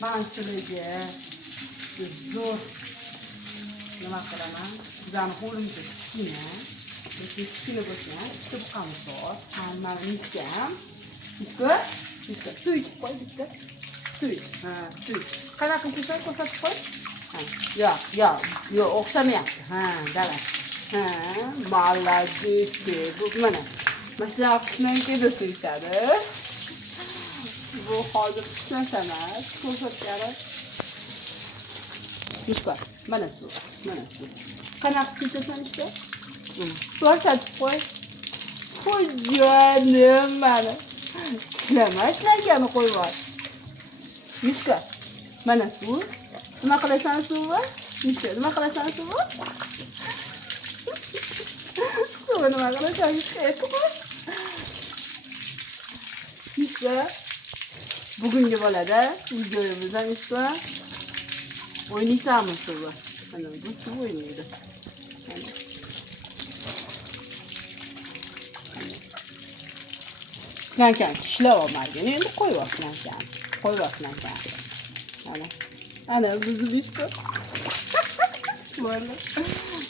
man sizlarga zo'r nima qilaman? Bizani qo'limizda kichkina, yoki kichkina bo'lsa, tuqqamiz bor. Hamma mishka ham. Mishka, suv ichib qo'y bitta. Suv. Suv. Qanaqa qilsa ko'rsatib qo'y. Yo'q, o'xshamayapti. Davay. Молодец, bu mana. Mana shu qishdan keyin suv ichadi. Bu hozir qishdan emas, ko'rsatganim. Mishka, mana suv. Qanaqa ichasan işte? Ko'rsatib qo'y. Xo'janim mana. Nima ishlagan qo'yvoy. Mishka, mana suv. Nima qilasan suvni? Mishka, nima qilasan suvni? Suvni nima qilasan? Mishka, bugungi bolada videomizdan Mishka o'ynaysanmi suvni? Mana bu suv o'ynaydi. Slankan tishlab olmagan. Endi qo'yib slankan. Ana bizni Mishka. Mana.